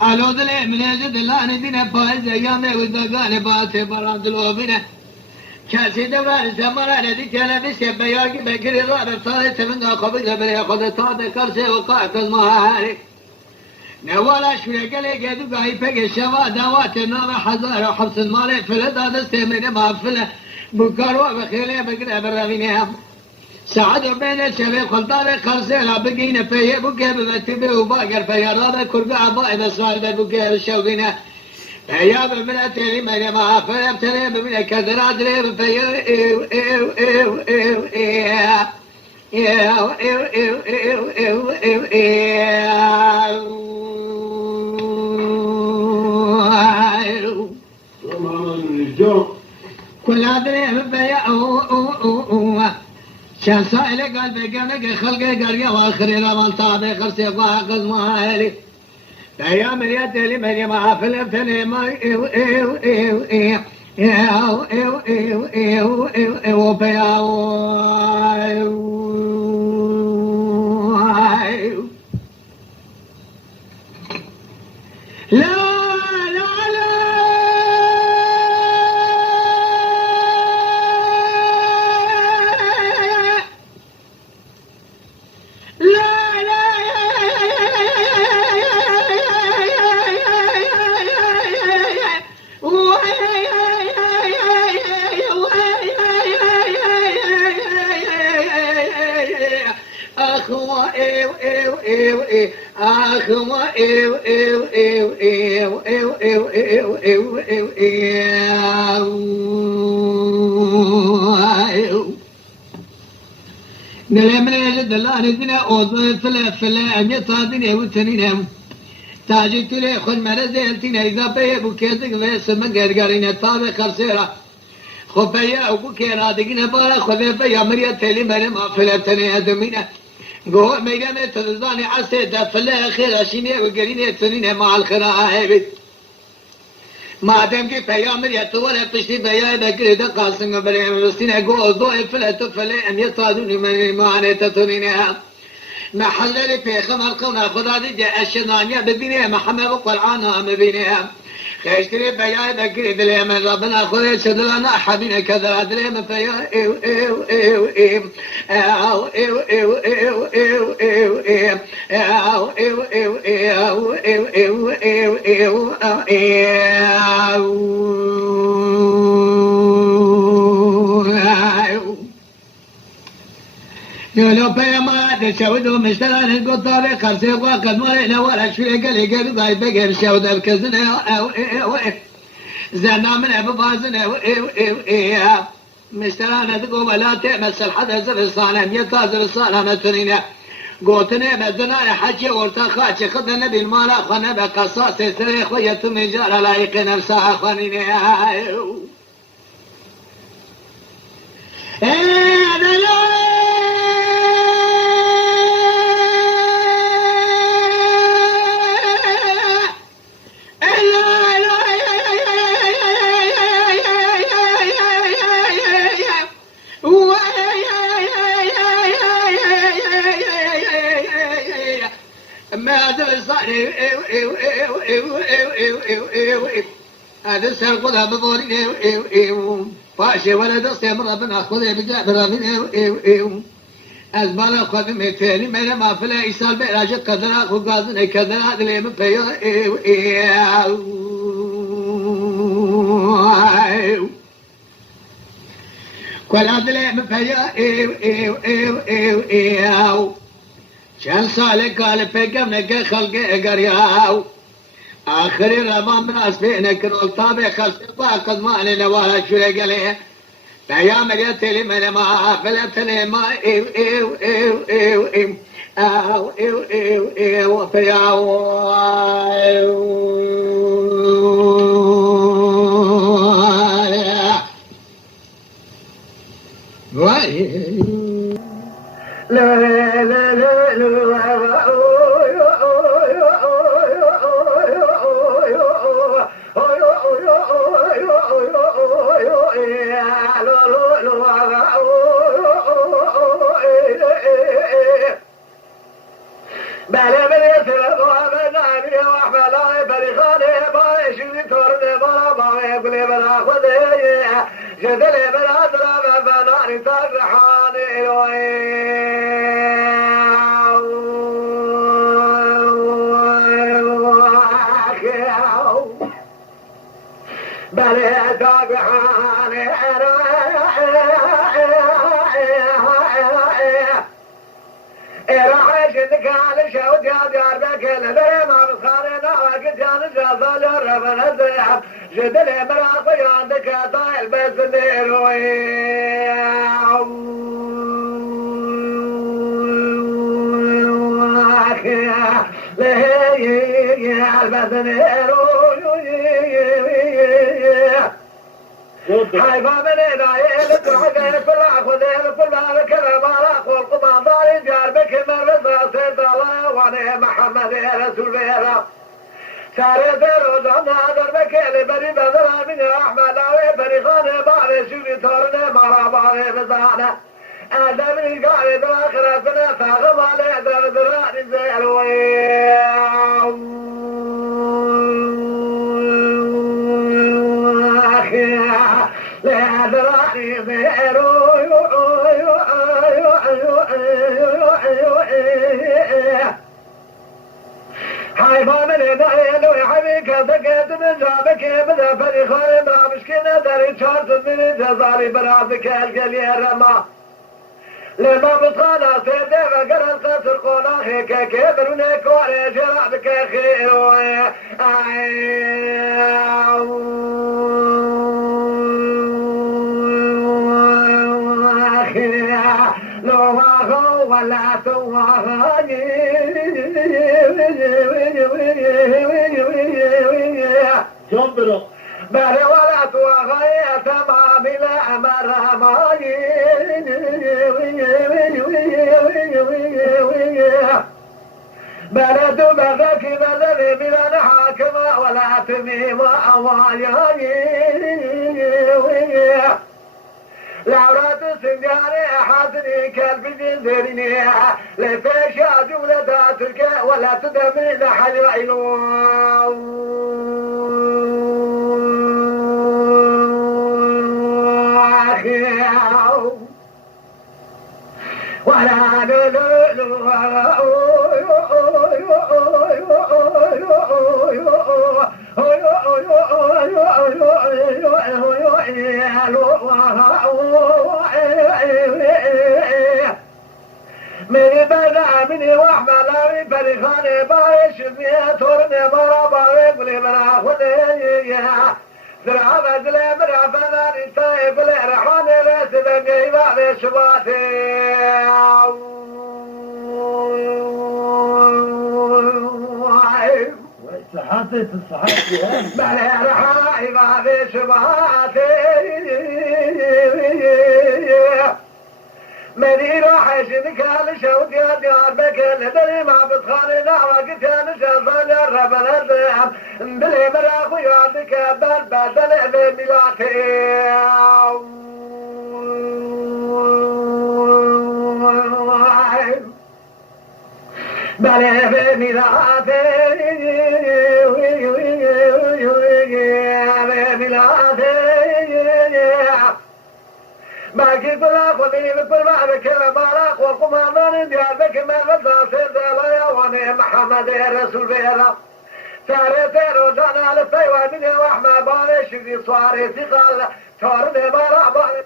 على ذلك من أجد الله ندينا بايز أيامه وذاقان باسه براد الوبنا كاسي دبار سمرا ندي كان بسي بياقي بكري رابع صالح من قبل بلي أخذ طابع كرسي وقاعد المهاري نوالا شوية قلي قدو قاي فق الشوا دوات النار حزار وحبس المالي فلد هذا السيمين ما فله بكاروا بخيلي بقرأ بالرغينيهم سعدوا بين الشباب خلطان خرسيلا بقينا فيه بكير بمتبه وباقر فيه رابع كرقع بايد صار بكير الشوقنا أيام من أتري من ما فلبتري من كذرات لي فيه إيو إيو إيو إيو إيو إيو إيو إيو إيو إيو إيو كل هذا فيه شان سائل قلبي قلق خلقي قرية واخر رمال طابي خرسي قاقز ماهلي ايام اليد اللي مريم عافلة ثاني ما ايو ايو ايو ايو ايو ايو ايو ايو ايو ايو ايو لا نلمن يجد الله ندنا أوض فلا أم يطادني وتنينهم تاجت لي خد مرزيلتين إذا بيه بكيتك فيس من قرقرين الطابق خرسيرة خفيا وبكيرا دقنا بارا خفيا مريا تلي مريم فلتني أدمينه قوة ميدان تنزاني عسيدة فلا خير أشيني وقريني تنينه مع الخراء ما دام كي بيامر يتولى بشتي بيا بكري دقاسن بلي مسكين قوة ضوء فلا تفلا أن يصادوني من ما تتنينها محل لي في خمر قونا خدا دي جاء الشنانية ببينها محمد وقرعانا مبينها خيشتري بيا بكري دلي من ربنا خدا شدلنا حبينا كذا دلي من فيا ايو ايو ايو ايو ايو ايو ايو ايو ايو ايو ايو ايو ايو ايو ايو ايو ايو يولو بيما تشودو مشتغل القطار خرسي وقد مرينا ولا شوية قلي قلي ضاي بقر شود الكزنة او ايو زنا من ابو بازنة او ايو مشتغل تقو ولا تأمس الحدث بالصالة ميتاز بالصالة مثلين قوتنا مزنا حكي ورتا خاتي خذ النبي المال اخوانا بقصاص سري خوية من جار لايق نفسها اخوانين ايو هذا سرقها بضورين فاشي ولد الصيام ربنا خذ بجاب ربنا أزبال أخذ مثالي من ما فلا يسال بإراج كذا وقاذن كذا هذا اللي مفيا كل هذا اللي مفيا شان صالح قال بيقمنا خلق قرياو آخر رمام من أسفينا كنول طابع خلص قد ما علينا ولا شو قاليه فيا مجتلي من ما فلتني ما إيو إيو إيو إيو إيو أو إيو إيو إيو فيا لا لا لا لا بلا بلا سلام نامي وحملا بريخاني بايشي تورني بلا باي قلي بلا خذي جدلي بلا سلام بناري ترحاني بلا ترحاني راح يشدك على شوت يا دار بكل ما بخارنا وقت يا نجاز الرب نزيح جدل مراق عندك طايل بس الليل هاي فامن دايل تحقق كل خذيل كل مالك المالك والقضاء ضايل جار بك مرض سيد الله وانا محمد يا رسول الله سارت روزنا دربك لبري بدل من احمد وبري خان بعد شوفي تورنا مع بعض بزانا ادم القاعد بالاخره سنه فاغم على درد زي الويل لا دراني غيرو هاي ما من دايلو يحبيك سكت من جابك بدا فري خالي ما مشكلة داري شارت من جزاري براسك القلي الرما لما بطانا سيدي فقر القصر قولا هيك كبروني كوري جرابك خيرو لو هو ولا توهاني جنبرو بل ولا توهاني تمام لا مراماني بلد بذاك بذل بلا حاكم ولا تميم أواياني لورات سنجاري حاضني كلب جنزرني لفيش جملة تركي ولا تدمين حل عينو ولا لولو مني بدا مني وحملاني بريخاني بايش فيها تورني مرابا ويقولي بلا خذي زرعة زلي برا فناني طيب لي رحاني ليس بنجي بابي شباتي صحاتي الصحاتي بلي رحاني بابي شباتي مني راح يشنك هالشوت يا ديار بكل دلي ما بتخانينا وقت يا نشاطان يا رب الارض بلي براخو يعطيك بدل بميلاتي بلي بميلاتي باقي كلها خذي بكل بعد كل بارك والقمامان ديار بك ما غدا سيد الله وانا محمد يا رسول الله سارت روزانا للطيوة من وحما بالي شدي صاري ثقال تورني بارا بالي